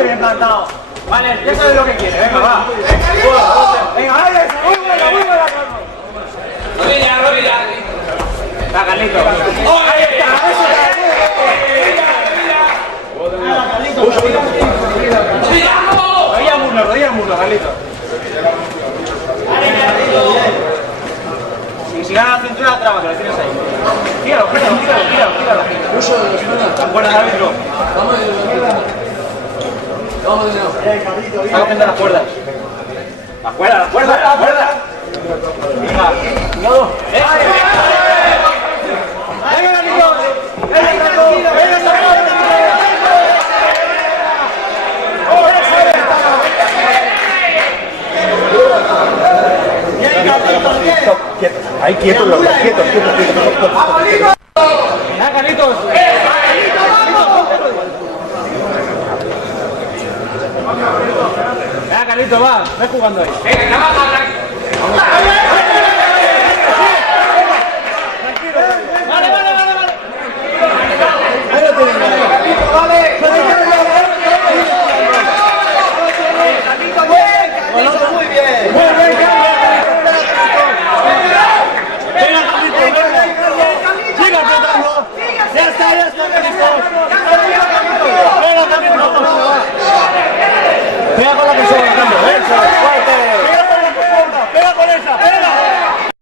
Muy bien plantado. Vale, ya sabes lo que quiere. Venga, va. Venga, vale. Muy buena. Rodilla. Va, Carlito. Ahí está. Rodilla al muslo, Carlito. Si gana la cintura, traba, que lo tienes ahí. Tíralo. Uso de los manos. Buenas, árbitro. Vamos de nuevo. Está cogiendo las cuerdas. Las cuerdas. Venga. No. Venga, Carlitos. Ahí quieto. ¡Ah, Carlitos! Carlitos, va, ve jugando ahí.